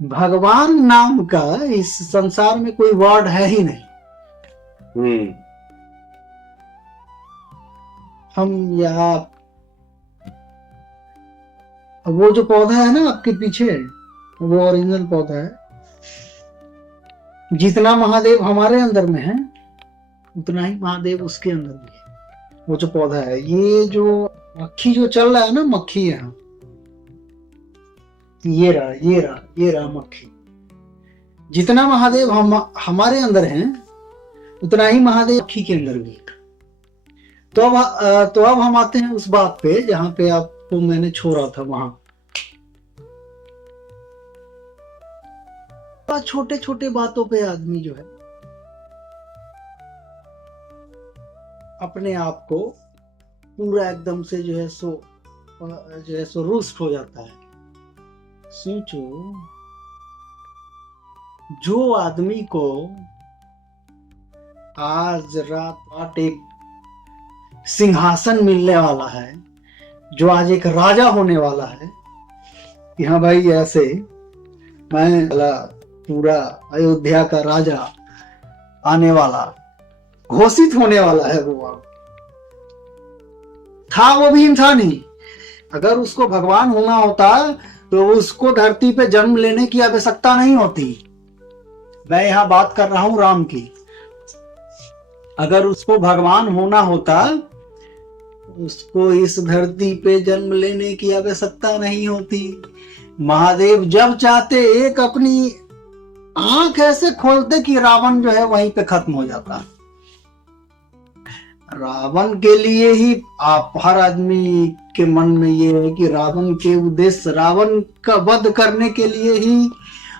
भगवान नाम का इस संसार में कोई वर्ड है ही नहीं। हम या आप, वो जो पौधा है ना आपके पीछे, वो ओरिजिनल पौधा है। जितना महादेव हमारे अंदर में है उतना ही महादेव उसके अंदर भी है। वो जो पौधा है, ये जो मक्खी जो चल रहा है ना, मक्खी है, ये रहा मक्खी। जितना महादेव हमारे अंदर है उतना ही महादेव मक्खी के अंदर भी है। तो अब हम आते हैं उस बात पे जहां पे आपको मैंने छोड़ा था। वहां छोटे छोटे बातों पे आदमी जो है अपने आप को पूरा एकदम से जो है सो रुष्ट हो जाता है। सोचो, जो आदमी को आज रात एक सिंहासन मिलने वाला है, जो आज एक राजा होने वाला है कि हाँ भाई ऐसे मैं पूरा अयोध्या का राजा आने वाला, घोषित होने वाला है, वो था, वो भी इंसान ही। अगर उसको भगवान होना होता तो उसको धरती पे जन्म लेने की आवश्यकता नहीं होती। मैं यहां बात कर रहा हूं राम की। अगर उसको भगवान होना होता उसको इस धरती पे जन्म लेने की आवश्यकता नहीं होती। महादेव जब चाहते एक अपनी आंख ऐसे खोलते कि रावण जो है वहीं पे खत्म हो जाता। रावण के लिए ही आप हर आदमी के मन में ये है कि रावण के उद्देश्य, रावण का वध करने के लिए ही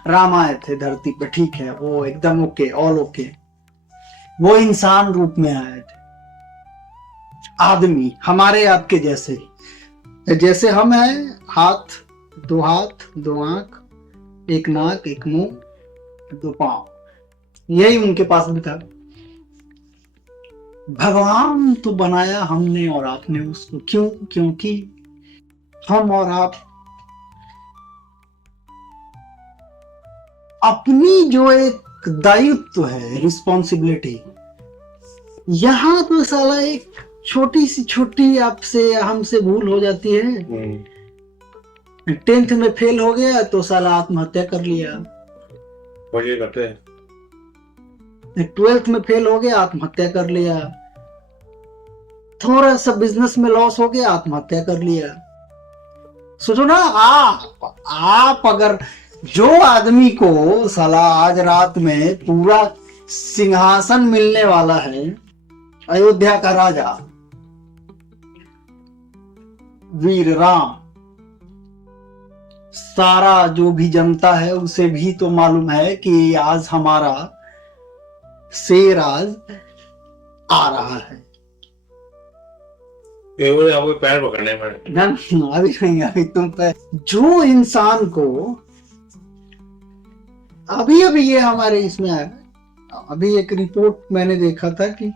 राम आए थे धरती पे। ठीक है, वो एकदम ओके, ऑल ओके। वो इंसान रूप में आए थे, आदमी हमारे आपके जैसे, जैसे हम हैं। हाथ, दो आंख, एक नाक, एक मुंह, दो पांव, यही उनके पास भी था। भगवान तो बनाया हमने और आपने उसको। क्यों? क्योंकि हम और आप अपनी जो एक दायित्व है, रिस्पॉन्सिबिलिटी, यहां तो साला एक छोटी सी छुट्टी आपसे हमसे भूल हो जाती है। 10th में फेल हो गया तो साला आत्महत्या कर लिया। ये करते हैं। 12th में फेल हो गया, आत्महत्या कर लिया। थोड़ा सा बिजनेस में लॉस हो गया, आत्महत्या कर लिया। सोचो ना, आप अगर जो आदमी को साला आज रात में पूरा सिंहासन मिलने वाला है, अयोध्या का राजा वीर राम, सारा जो भी जनता है उसे भी तो मालूम है कि आज हमारा शेर आज आ रहा है। पैर पकड़ने में अभी नहीं, अभी तुम पे जो इंसान को अभी ये हमारे इसमें आया। अभी एक रिपोर्ट मैंने देखा था कि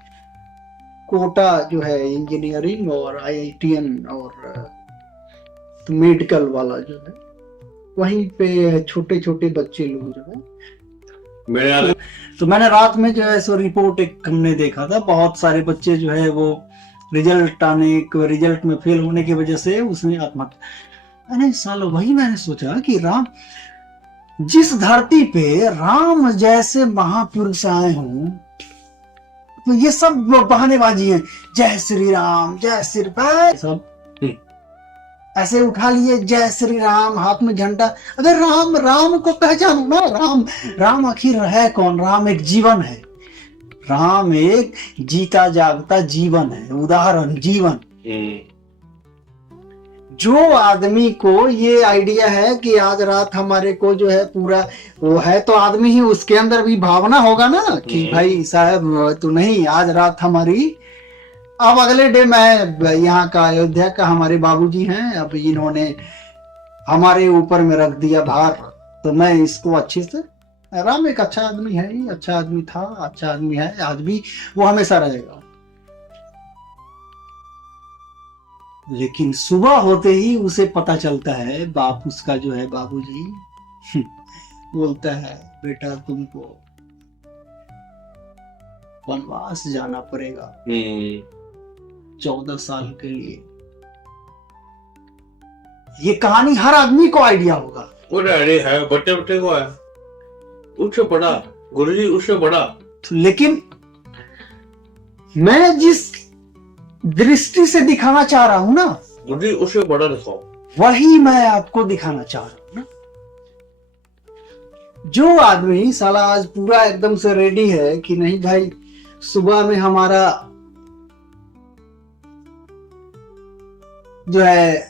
कोटा जो है इंजीनियरिंग और IITN और तो मेडिकल वाला जो है, वहीं पे छोटे छोटे बच्चे लोग जो है, तो मैंने रात में जो है सो रिपोर्ट एक हमने देखा था। बहुत सारे बच्चे जो है वो रिजल्ट में फेल होने की वजह से उसने आत्महत्या। अरे सालो, वही मैंने सोचा कि राम, जिस धरती पे राम जैसे महापुरुष आए हों, तो ये सब बहानेबाजी है। जय श्री राम, जय श्री, सब ऐसे उठा लिए जय श्री राम, हाथ में झंडा। अगर राम को पहचानो ना, राम आखिर है कौन? राम एक जीवन है, राम एक जीता जागता जीवन है, उदाहरण जीवन। जो आदमी को ये आइडिया है कि आज रात हमारे को जो है पूरा, वो है तो आदमी ही, उसके अंदर भी भावना होगा ना कि भाई साहब तो नहीं, आज रात हमारी। अब अगले डे मैं यहाँ का अयोध्या का, हमारे बाबूजी हैं, अब इन्होंने हमारे ऊपर में रख दिया भार, तो मैं इसको अच्छे से, राम एक अच्छा आदमी है, अच्छा आदमी था, अच्छा आदमी है, आज भी वो हमेशा रहेगा। लेकिन सुबह होते ही उसे पता चलता है, बाप उसका जो है बाबूजी बोलता है बेटा तुमको वनवास जाना पड़ेगा 14 साल के लिए। ये कहानी हर आदमी को आइडिया होगा। वो अरे है बच्चे बच्चे को है, उससे बड़ा गुरुजी, उससे बड़ा। लेकिन मैं जिस दृष्टि से दिखाना चाह रहा हूं ना, गुरुजी उससे बड़ा दिखाओ। वही मैं आपको दिखाना चाह रहा हूं ना। जो आदमी साला आज पूरा एकदम से रेडी है कि नहीं भाई सुबह में हमारा जो है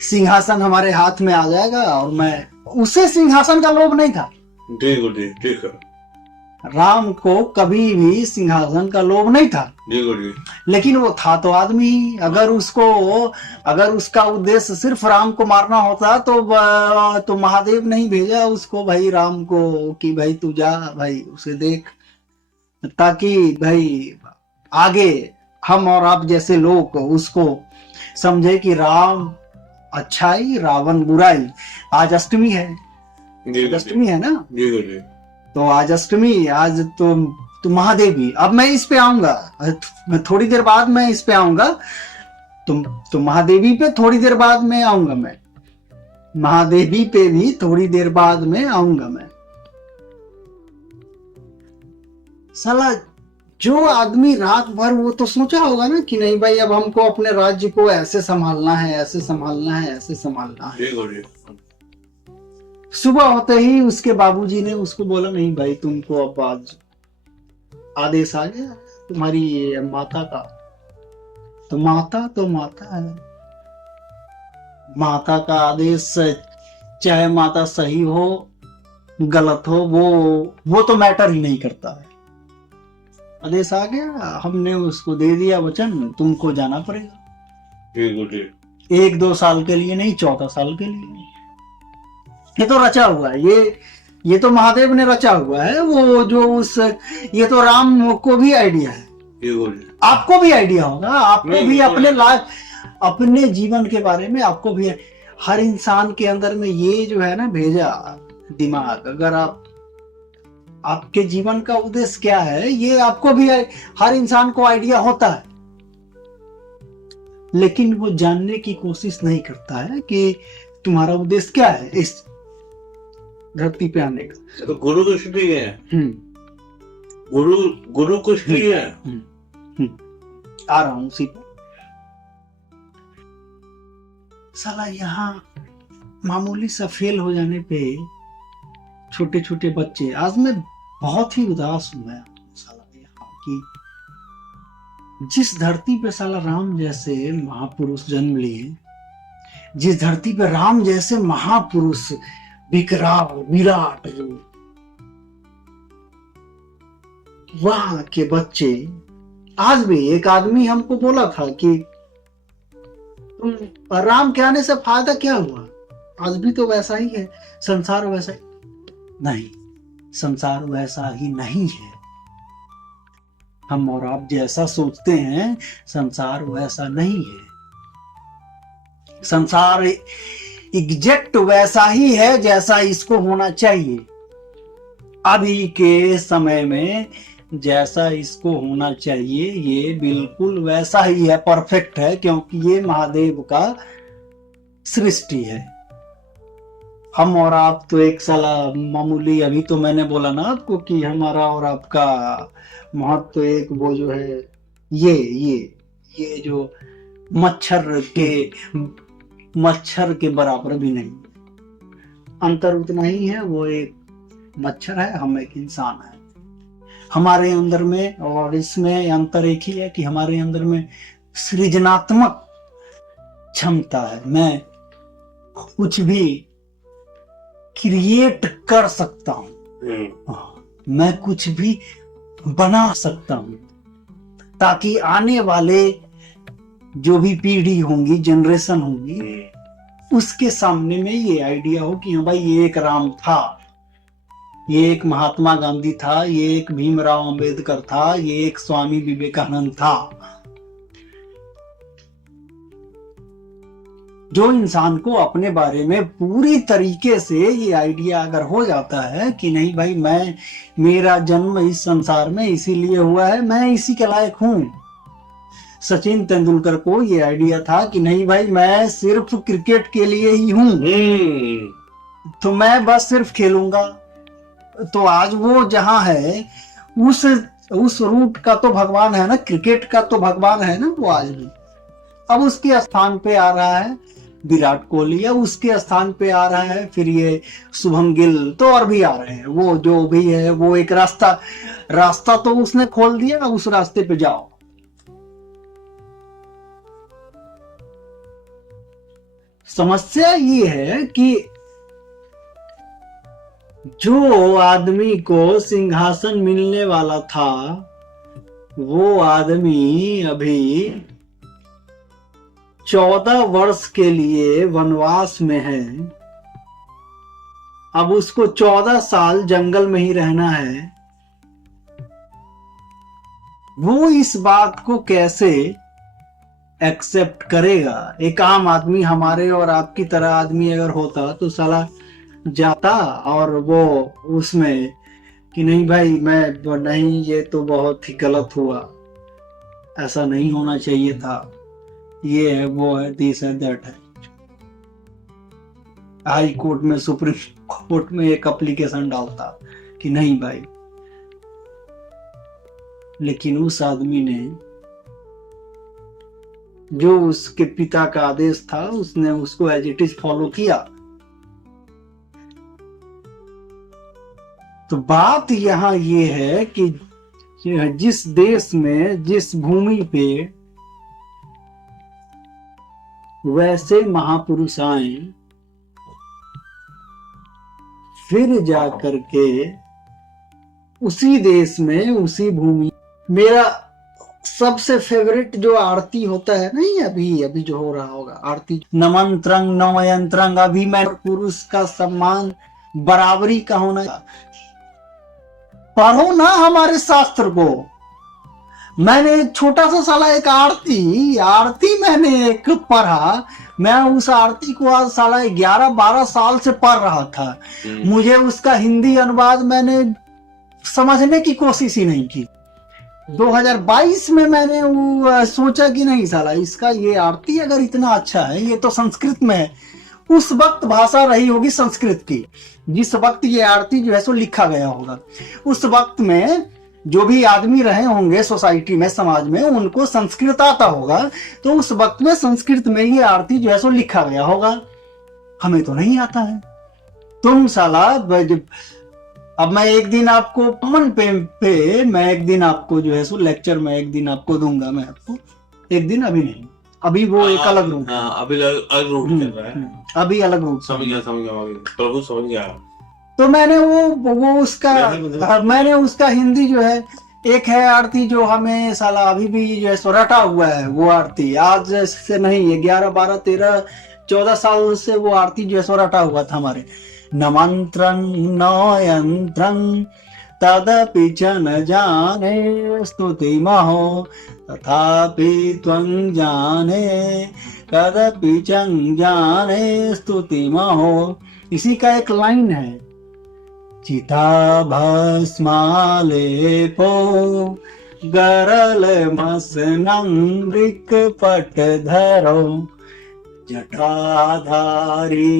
सिंहासन हमारे हाथ में आ जाएगा, और मैं उसे सिंहासन का लोभ नहीं था। जी गुरुजी, ठीक है। राम को कभी भी सिंहासन का लोभ नहीं था। जी गुरुजी। लेकिन वो था तो आदमी। अगर उसका उद्देश्य सिर्फ राम को मारना होता तो महादेव नहीं भेजा उसको भाई राम को कि भाई तू जा भाई उसे देख, ताकि भाई आगे हम और आप जैसे लोग उसको समझे कि राम अच्छाई रावण बुराई। आज अष्टमी है, आज अष्टमी है ना। जी गुरुजी। तो आज अष्टमी, आज तो महादेवी। अब मैं इस पे आऊंगा, मैं थोड़ी देर बाद मैं इस पे आऊंगा। तो महादेवी पे थोड़ी देर बाद में आऊंगा मैं, महादेवी पे भी थोड़ी देर बाद में आऊंगा मैं। साला जो आदमी रात भर वो तो सोचा होगा ना कि नहीं भाई अब हमको अपने राज्य को ऐसे संभालना है, ऐसे संभालना है, ऐसे संभालना है। जी गुरुजी। सुबह होते ही उसके बाबूजी ने उसको बोला नहीं भाई तुमको अब आज आदेश आ गया तुम्हारी माता का। तो माता है, माता का आदेश चाहे माता सही हो गलत हो वो तो मैटर ही नहीं करता है। आदेश आ गया, हमने उसको दे दिया वचन, तुमको जाना पड़ेगा। जी गुरुजी। 1-2 साल के लिए नहीं, 14 साल के लिए। ये तो रचा हुआ है, ये तो महादेव ने रचा हुआ है। वो जो ये तो राम को भी आइडिया है, आपको भी आइडिया होगा, आपको भी अपने जीवन के बारे में आपको भी। हर इंसान के अंदर में ये जो है ना भेजा दिमाग, अगर आपके जीवन का उद्देश्य क्या है ये आपको भी हर इंसान को आइडिया होता है, लेकिन वो जानने की कोशिश नहीं करता है कि तुम्हारा उद्देश्य क्या है इस धरती पे आने का। तो गुरु कुछ नहीं है, गुरु कुछ नहीं है। आ रहा हूं उसी पर। साला यहाँ मामूली सा फेल हो जाने पे छोटे छोटे बच्चे, आज मैं बहुत ही उदास हूं मैं साला यहाँ कि जिस धरती पे साला राम जैसे महापुरुष जन्म लिए, जिस धरती पे राम जैसे महापुरुष विकराल विराट वहां के बच्चे। आज भी एक आदमी हमको बोला था कि तुम राम के आने से फायदा क्या हुआ, आज भी तो वैसा ही है संसार, वैसा ही नहीं, संसार वैसा ही नहीं है। हम और आप जैसा सोचते हैं संसार वैसा नहीं है। संसार एग्जैक्ट वैसा ही है जैसा इसको होना चाहिए। अभी के समय में जैसा इसको होना चाहिए ये बिल्कुल वैसा ही है, परफेक्ट है, क्योंकि ये महादेव का सृष्टि है। हम और आप तो एक साला मामूली, अभी तो मैंने बोला ना आपको कि हमारा और आपका महत्व तो एक वो जो है ये जो मच्छर के बराबर भी नहीं, अंतर उतना ही है। वो एक मच्छर है, हम एक इंसान है। हमारे अंदर में और इसमें अंतर एक ही है कि हमारे अंदर में सृजनात्मक क्षमता है। मैं कुछ भी क्रिएट कर सकता हूं, मैं कुछ भी बना सकता हूं, ताकि आने वाले जो भी पीढ़ी होंगी, जनरेशन होंगी, उसके सामने में ये आइडिया हो कि हाँ भाई ये एक राम था, ये एक महात्मा गांधी था, ये एक भीमराव अंबेडकर था, ये एक स्वामी विवेकानंद था। जो इंसान को अपने बारे में पूरी तरीके से ये आइडिया अगर हो जाता है कि नहीं भाई, मैं, मेरा जन्म इस संसार में इसीलिए हुआ है, मैं इसी के लायक हूं। सचिन तेंदुलकर को ये आइडिया था कि नहीं भाई, मैं सिर्फ क्रिकेट के लिए ही हूं, तो मैं बस सिर्फ खेलूंगा। तो आज वो जहां है, उस रूट का तो भगवान है ना, क्रिकेट का तो भगवान है ना वो आज भी। अब उसके स्थान पे आ रहा है विराट कोहली, अब उसके स्थान पे आ रहा है फिर ये शुभम गिल, तो और भी आ रहे हैं। वो जो भी है वो एक रास्ता तो उसने खोल दिया, अब उस रास्ते पे जाओ। समस्या ये है कि जो आदमी को सिंहासन मिलने वाला था, वो आदमी अभी 14 वर्ष के लिए वनवास में है। अब उसको 14 साल जंगल में ही रहना है। वो इस बात को कैसे एक्सेप्ट करेगा? एक आम आदमी, हमारे और आपकी तरह आदमी अगर होता तो साला जाता और वो उसमें कि नहीं भाई, मैं नहीं, ये तो बहुत ही गलत हुआ, ऐसा नहीं होना चाहिए था, ये है, वो है, दिस है, दैट है। हाई कोर्ट में, सुप्रीम कोर्ट में एक एप्लीकेशन डालता कि नहीं भाई। लेकिन उस आदमी ने, जो उसके पिता का आदेश था, उसने उसको एज इट इज फॉलो किया। तो बात यहां ये है कि जिस देश में, जिस भूमि पे वैसे महापुरुष आए, फिर जाकर के उसी देश में, उसी भूमि, मेरा सबसे फेवरेट जो आरती होता है, नहीं अभी जो हो रहा होगा आरती, नमंत्रंग नवयंत्रंग, अभी मैं पुरुष का सम्मान बराबरी का होना। पढ़ो ना हमारे शास्त्र को। मैंने छोटा सा साला एक आरती मैंने एक पढ़ा, मैं उस आरती को आज साला 11-12 साल से पढ़ रहा था। मुझे उसका हिंदी अनुवाद मैंने समझने की कोशिश ही नहीं की। 2022 में मैंने वो सोचा कि नहीं साला, इसका ये आरती अगर इतना अच्छा है, ये तो संस्कृत में है। उस वक्त भाषा रही होगी संस्कृत की, जिस वक्त ये आरती जो है सो लिखा गया होगा। उस वक्त में जो भी आदमी रहे होंगे सोसाइटी में, समाज में, उनको संस्कृत आता होगा, तो उस वक्त में संस्कृत में ये आरती जो है सो लिखा गया होगा। हमें तो नहीं आता है। तुम साला, अब मैं एक दिन आपको मन पे मैं एक दिन आपको जो है सो लेक्चर में एक दिन आपको दूंगा, मैं आपको एक दिन, अभी नहीं, अभी वो एक अलग रूट, अभी अलग रूट चल रहा है, अभी अलग रूट। समझ गया प्रभु, समझ गया। तो मैंने वो उसका मैंने उसका हिंदी जो है, एक है आरती जो हमें साला अभी भी जो है सो रटा हुआ है। वो आरती आज से नहीं है, 11, 12, 13, 14 साल से वो आरती जो है सो रटा हुआ था हमारे। नमंत्रं नयंत्रं तदपि च न जाने स्तुतिमहो तथापि त्वं जाने कदपि च जाने स्तुतिमहो। इसी का एक लाइन है, चिता भस्मालेपो गरल मसनं वृकपटधरो जटाधारी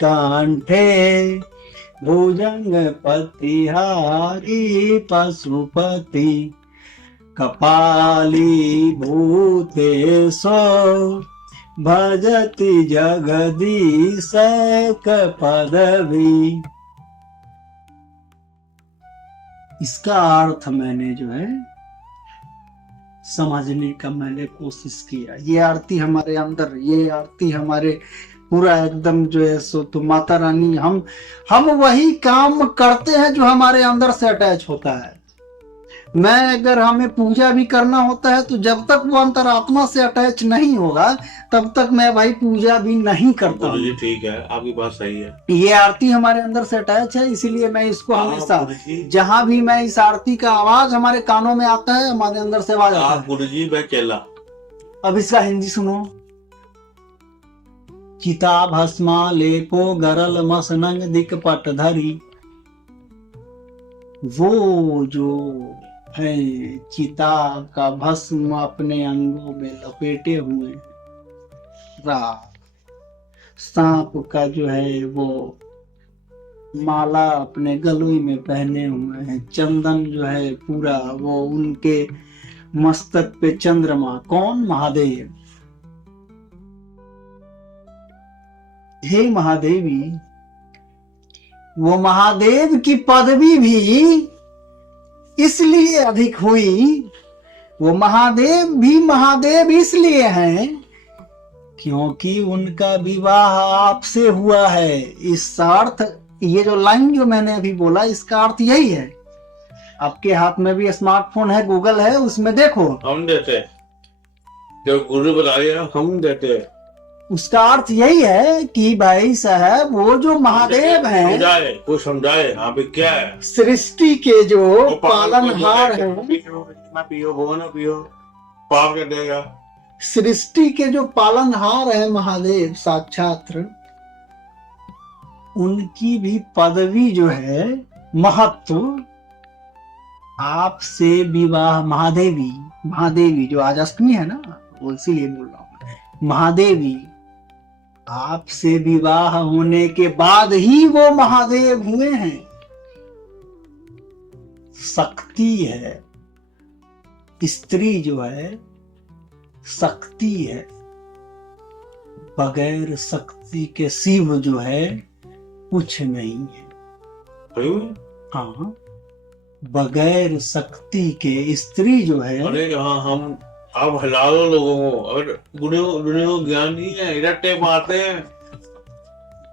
कांठे भुजंग पतिहारी पशुपति कपाली भूतेशो भजति जगदीश पदवी। इसका अर्थ मैंने जो है समझने का मैंने कोशिश किया। ये आरती हमारे अंदर, ये आरती हमारे पूरा एकदम जो है सो, तो माता रानी, हम वही काम करते हैं जो हमारे अंदर से अटैच होता है। मैं अगर हमें पूजा भी करना होता है, तो जब तक वो अंतरात्मा से अटैच नहीं होगा, तब तक मैं भाई पूजा भी नहीं करता। जी ठीक है, आपकी बात सही है। ये आरती हमारे अंदर से अटैच है, इसीलिए मैं इसको हमेशा, जहां भी मैं इस आरती का आवाज हमारे कानों में आता है, हमारे अंदर से आवाज आता है। गुरु जी मैं चला। अब इसका हिंदी सुनो। चिता भस्मा लेपो गरल मसनंग दिक पट धरी। वो जो है चिता का भस्म अपने अंगों में लपेटे हुए हैं, सांप का जो है वो माला अपने गलों में पहने हुए हैं, चंदन जो है पूरा वो उनके मस्तक पे चंद्रमा। कौन? महादेव। हे महादेवी, वो महादेव की पदवी भी इसलिए अधिक हुई, वो महादेव भी महादेव इसलिए हैं क्योंकि उनका विवाह आपसे हुआ है। इस अर्थ, ये जो लाइन जो मैंने अभी बोला, इसका अर्थ यही है। आपके हाथ में भी स्मार्टफोन है, गूगल है, उसमें देखो। हम देते, जो गुरु बताया हम देते। उसका अर्थ यही है कि भाई साहब वो जो महादेव हैं, समझाए, वो समझाए हाँ भी क्या है। सृष्टि के जो पालनहार हैं, पियो वो ना पियो, पाप कर देगा। सृष्टि के जो पालनहार है महादेव साक्षात, उनकी भी पदवी जो है, महत्व, आपसे विवाह, महादेवी जो आज अष्टमी है ना, वो इसीलिए बोल रहा हूं, महादेवी आपसे विवाह होने के बाद ही वो महादेव हुए हैं। शक्ति है, स्त्री जो है शक्ति है, बगैर शक्ति के शिव जो है कुछ नहीं है। हाँ, बगैर शक्ति के स्त्री जो है। अरे हाँ, हम अब हजारों लोगों को, अगर दुनिया को ज्ञान नहीं है, रट्टे मारते हैं।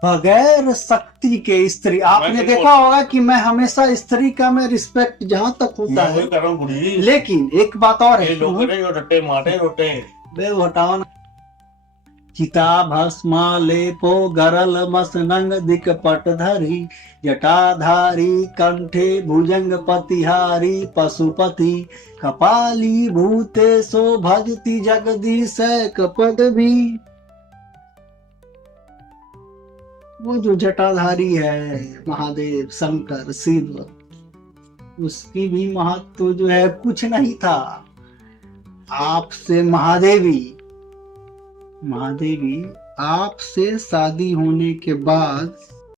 बगैर शक्ति के स्त्री, आपने देखा होगा कि मैं हमेशा स्त्री का मैं रिस्पेक्ट जहां तक होता है, लेकिन एक बात और है, रट्टे मारते रोटे बे हटाओ ना। चिता भस्मा लेपो गरल मसनंग दिक पट धरी, जटाधारी कंठे भुजंग पतिहारी, पशुपति कपाली भूते सो भजती जगदीश कपदवी। वो जो जटाधारी है महादेव, शंकर, शिव, उसकी भी महत्व जो है कुछ नहीं था। आपसे महादेवी आपसे शादी होने के बाद